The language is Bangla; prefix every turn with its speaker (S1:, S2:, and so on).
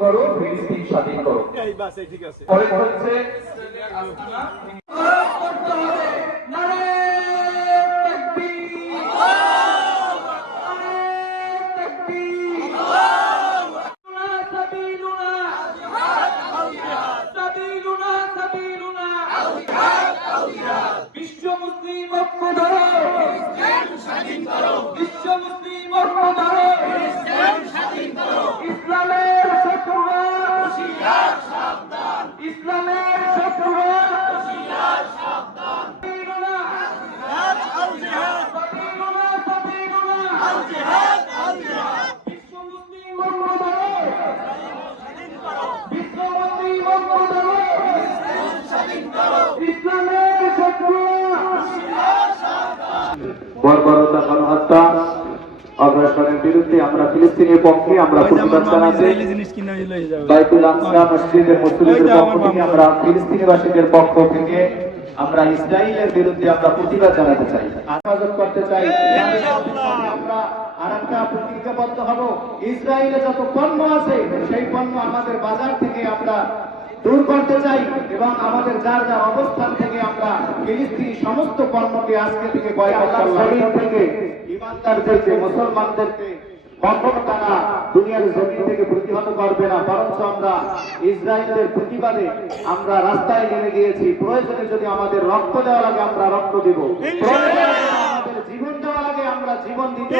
S1: করো ফিলিস্তিন স্বাধীন করো।
S2: এই বাস এই ঠিক আছে।
S1: পরে হচ্ছে
S3: বিশ্ব মুসলিম ঐক্য ধরো বিশ্ব মুসলিম ঐক্য ধরো ইসলামের শত্রুরা ইসলামের শত্রুরা সাবিলুনা, সাবিলুনা, সাবিলুনা। বিশ্ব মুসলিম ঐক্য ধরো বিশ্ব মুসলিম ঐক্য ধরো ইসলামের শত্রুরা
S1: বর্বরতা গণহত্যা অগ্রসরের বিরুদ্ধে আমরা ফিলিস্তিনের পক্ষে আমরা প্রতিবাদ জানাচ্ছি
S2: জিনিস কিনে লয়ে যাবে।
S1: বাইতুল আমসা মসজিদের মুসলিমদের পক্ষ থেকে আমরা ফিলিস্তিনিবাসীদের পক্ষ থেকে আমরা ইসরায়েলের বিরুদ্ধে আমরা প্রতিবাদ জানাতে চাই। হেফাজত করতে চাই। আমরা আরেকটা প্রতিজ্ঞাবদ্ধ হব। ইসরায়েলে যত পণ্য আছে সেই পণ্য আমাদের বাজার থেকে আমরা দূর করতে চাই এবং আমাদের যার যার অবস্থান থেকে আমরা ফিলিস্তিনি সমস্ত পণ্যকে আজকে থেকে বয়কট থেকে ইমানদারদেরকে মুসলমানদেরকে কখনো তারা দুনিয়ার জমিন থেকে প্রতিহত করবে না। বরঞ্চ আমরা ইসরায়েলের প্রতিবাদে আমরা রাস্তায় নেমে গিয়েছি। প্রয়োজনে যদি আমাদের রক্ত দেওয়া লাগে আমরা রক্ত দেব। জীবন দেওয়া লাগে আমরা জীবন দিতে।